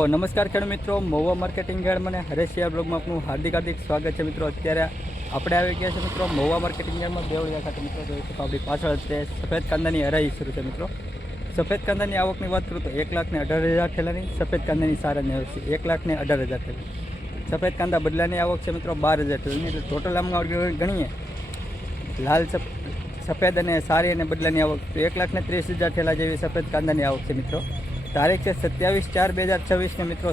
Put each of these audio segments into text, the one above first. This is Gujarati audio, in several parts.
તો નમસ્કાર ખેડૂત મિત્રો, મહુવા માર્કેટિંગ યાર્ડ મને હરેશિયા બ્લોગમાં આપનું હાર્દિક સ્વાગત છે મિત્રો। અત્યારે આપણે આવી ગયા છે મિત્રો મહુવા માર્કેટિંગ યાર્ડમાં દેવળિયા ખાતે મિત્રો। જોઈ શકો આપણી પાછળ તે સફેદ કાંદાની હરાઈ શરૂ છે મિત્રો। સફેદ કાંદાની આવકની વાત કરું તો 1,18,000 ઠેલાની સફેદ કાંદાની સારાની આવક છે 1,18,000 ઠેલા। સફેદ કાંદા બદલાની આવક છે મિત્રો 12,000 ઠેલાની। એટલે ટોટલ આમાં ગણીએ લાલ સફેદ અને સારી અને બદલાની આવક તો 1,30,000 ઠેલા જેવી સફેદ કાંદાની આવક છે મિત્રો। તારીખ છે 27/4/2026 ને મિત્રો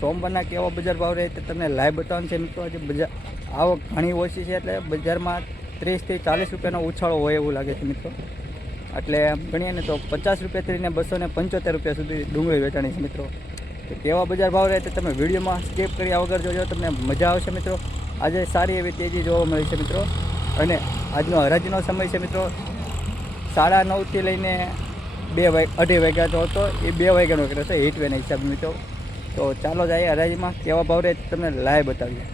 સોમવારના કેવા બજાર ભાવ રહે તે તમને લાઈવ બતાવવાનું છે મિત્રો। આજે બજાર આવક ઘણી ઓછી છે એટલે બજારમાં 30 થી 40 રૂપિયાનો ઉછાળો હોય એવું લાગે છે મિત્રો। એટલે ગણીએ ને તો 50 રૂપિયાથી લઈને 275 રૂપિયા સુધી ડુંગળી વેચાણી છે મિત્રો। તો કેવા બજાર ભાવ રહે તે તમે વિડીયોમાં સ્કીપ કર્યા વગર જોજો, તમને મજા આવશે મિત્રો। આજે સારી એવી તેજી જોવા મળી છે મિત્રો। અને આજનો હરાજીનો સમય છે મિત્રો 9:30 થી લઈને 2-2:30 વાગ્યા હતો। એ 2 વાગ્યાનો કર્યો છે હીટવેના હિસાબે મિત્રો। તો ચાલો જઈએ હરાજીમાં કેવા ભાવ રહે તમને લાઈવ બતાવીએ।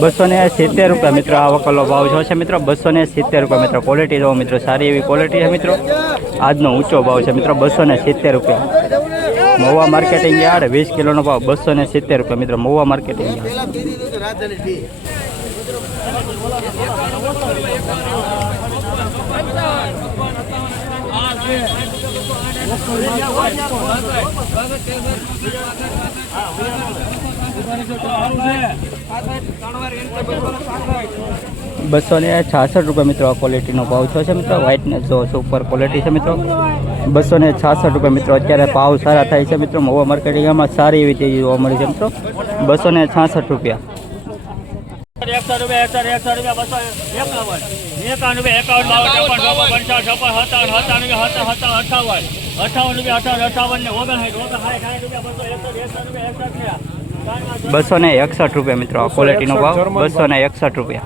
₹270 મિત્રો આ વકલો ભાવ જો છે મિત્રો। ₹270 મિત્રો। ક્વોલિટી જો મિત્રો સારી એવી ક્વોલિટી છે મિત્રો। આજનો ઊંચો ભાવ છે મિત્રો ₹270। મહુવા માર્કેટિંગ યાર્ડ 20 કિલોનો ભાવ ₹270 મિત્રો। મહુવા માર્કેટિંગ ₹266 મિત્રો। આ ક્વોલિટીનો ભાવ છે મિત્રો। વ્હાઇટનેસ જો સુપર ક્વોલિટી છે મિત્રો। ₹266 મિત્રો। અત્યારે ભાવ સારા થાય છે મિત્રો। મહુવા માર્કેટિંગમાં સારી એવી તેજી જોવા મળી છે મિત્રો। ₹266। ₹261 મિત્રો। આ ક્વોલિટીનો ભાવ ₹261।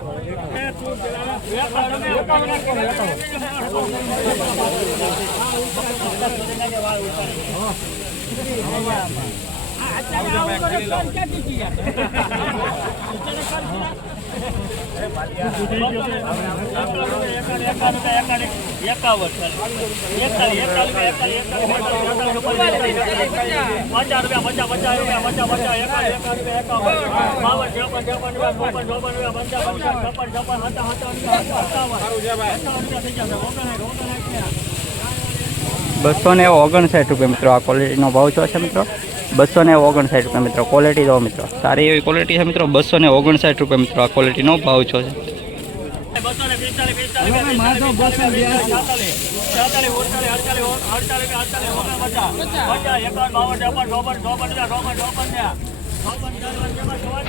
₹259 મિત્રો। આ ક્વોલિટીનો ભાવ છે મિત્રો। ₹259 મિત્રો। ક્વોલિટી જો મિત્રો સારી એવી ક્વોલિટી છે મિત્રો। ₹259 મિત્રો। આ ક્વોલિટીનો ભાવ છે।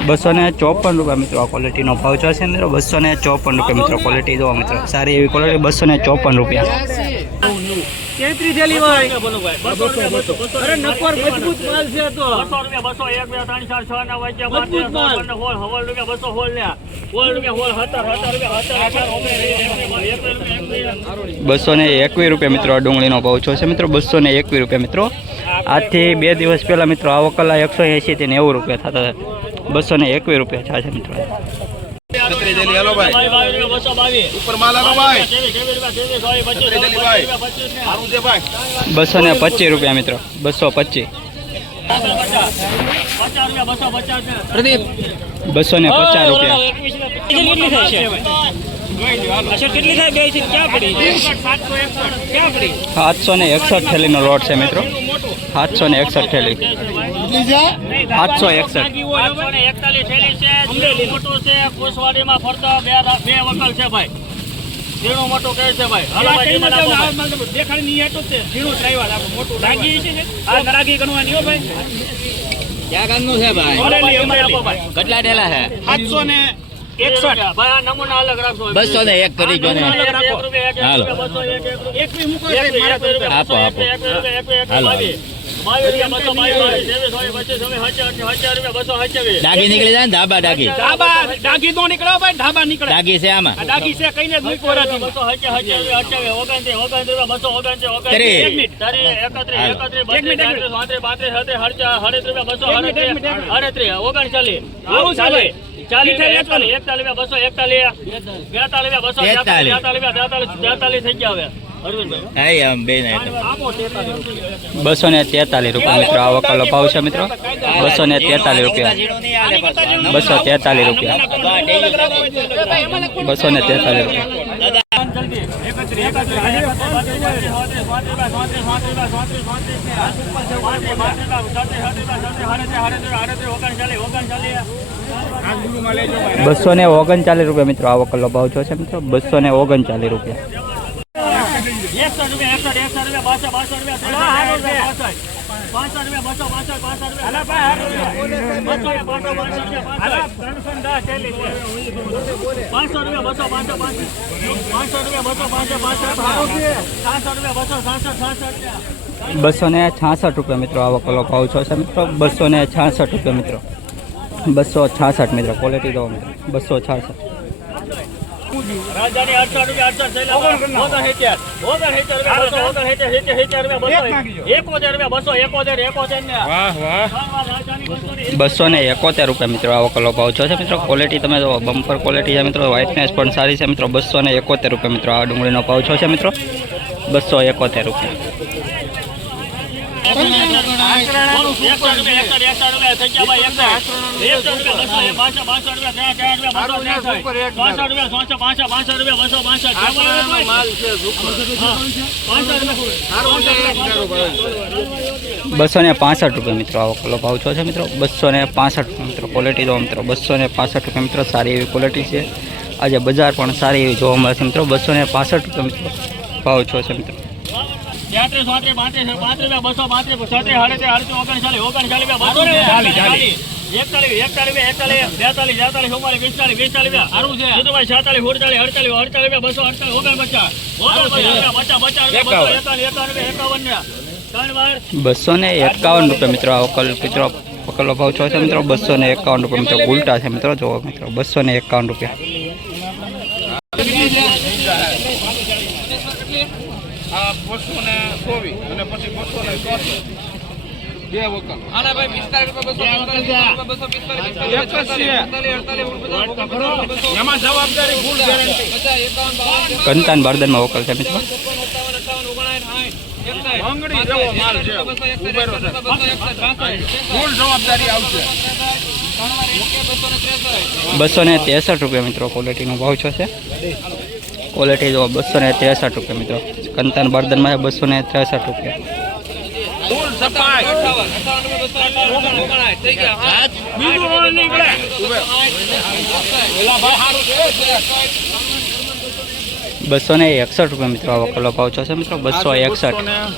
₹254 મિત્રો। આ ક્વોલિટીનો ભાવ છે મિત્રો। ₹254 મિત્રો। ક્વોલિટી જો મિત્રો સારી એવી ક્વોલિટી। ₹254। ₹221 મિત્રો। ડુંગળીનો ભાવ છે મિત્રો। ₹221 મિત્રો। આજથી 2 દિવસ પહેલા મિત્રો આ વકલા 180 થી 90 રૂપિયા થતા હતા। ₹221 છે મિત્રો। ₹225 મિત્રો। 225। ₹761 થેલીનો લોટ છે મિત્રો। 761 થેલી। 201 કરી જો ને હાલો આપો ડાગી નીકળી જાય ને ધાબા ડાગી ડાગી તો નીકળો ભાઈ, ધાબા નીકળે. ડાગી છે આમાં આ ડાગી છે કઈને જ મૂક્યો નથી. આમ બે ને 243 રૂપિયા મિત્રો આ વકલનો ભાવ છે મિત્રો. 243 રૂપિયા. 243 રૂપિયા. 243 રૂપિયા. બસો ને 39 રૂપિયા મિત્રો આ વકલનો ભાવ છે મિત્રો. 239 રૂપિયા. 266 રૂપિયા મિત્રો આ વકલનો ભાવ છે મિત્રો. 266 રૂપિયા મિત્રો. 266 મિત્રો. ક્વોલિટી દો મિત્રો. 266. રાજધાની 68 રૂપિયા 271 રૂપિયા મિત્રો આ વકલનો ભાવ છે મિત્રો. ક્વોલિટી તમે જો બમ્પર ક્વોલિટી છે મિત્રો. વ્હાઇટનેસ પણ સારી છે મિત્રો. 271 રૂપિયા મિત્રો આ ડુંગળીનો ભાવ છે મિત્રો. 271 રૂપિયા. બસો ને 65 રૂપિયા મિત્રો આ વકલનો ભાવ છે મિત્રો. 265 રૂપિયા મિત્રો. ક્વોલિટી જો મિત્રો. 265 રૂપિયા મિત્રો. સારી એવી ક્વોલિટી છે. આજે બજાર પણ સારી એવી જોવા મળે છે મિત્રો. 265 રૂપિયા મિત્રો ભાવ છે મિત્રો. 33 32 રૂપિયા મિત્રો આ વકલનો ભાવ છે મિત્રો. 251 રૂપિયા મિત્રો. ઉલટા છે મિત્રો. જોવો મિત્રો. 251 રૂપિયા. આ 224 અને પછી 264 બે વકલ. આના ભાઈ 45 એમાં જવાબદારી ફૂલ ગેરંટી. કંતાન બારદાનમાં વકલ છે મિત્રો. મંગળી જેવો માલ છે. ઉભેરો છે. ફૂલ જવાબદારી આવશે. 263 રૂપિયા મિત્રો ક્વોલિટીનો ભાવ છે. ક્વોલિટી જો 263 રૂપિયા મિત્રો. કંતાન બારદાનમાં 263 રૂપિયા. ફૂલ સફાઈ. 261 રૂપિયા મિત્રો આ વકલનો ભાવ છે મિત્રો. 261. 264 રૂપિયા.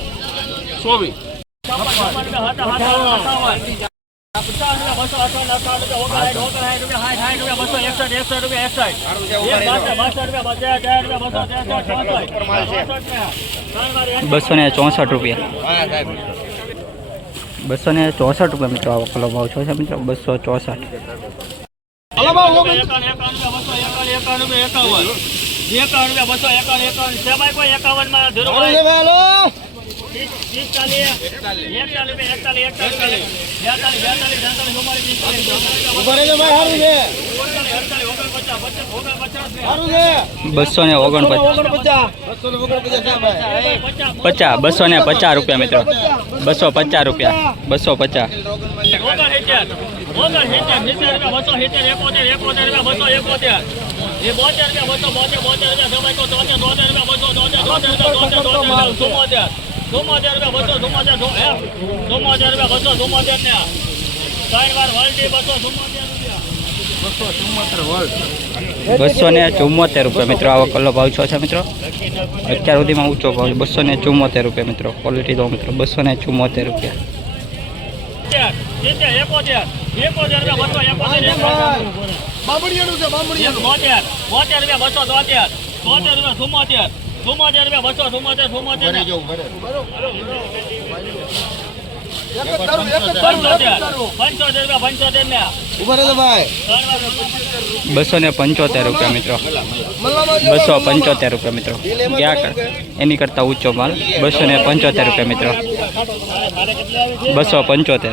264 રૂપિયા મિત્રો આ વકલનો ભાવ છે મિત્રો. 264. બસો ને 250 રૂપિયા મિત્રો. 250 રૂપિયા. 250. બસો ને 74 રૂપિયા મિત્રો આ વકલનો ભાવ છે મિત્રો. અત્યાર સુધીમાં ઊંચો ભાવ છે. 274 રૂપિયા મિત્રો. ક્વોલિટી દો મિત્રો. 274 રૂપિયા. ₹275 મિત્રો, ₹275 મિત્રો. એની કરતાં ઊંચો માલ ₹275 મિત્રો, 275.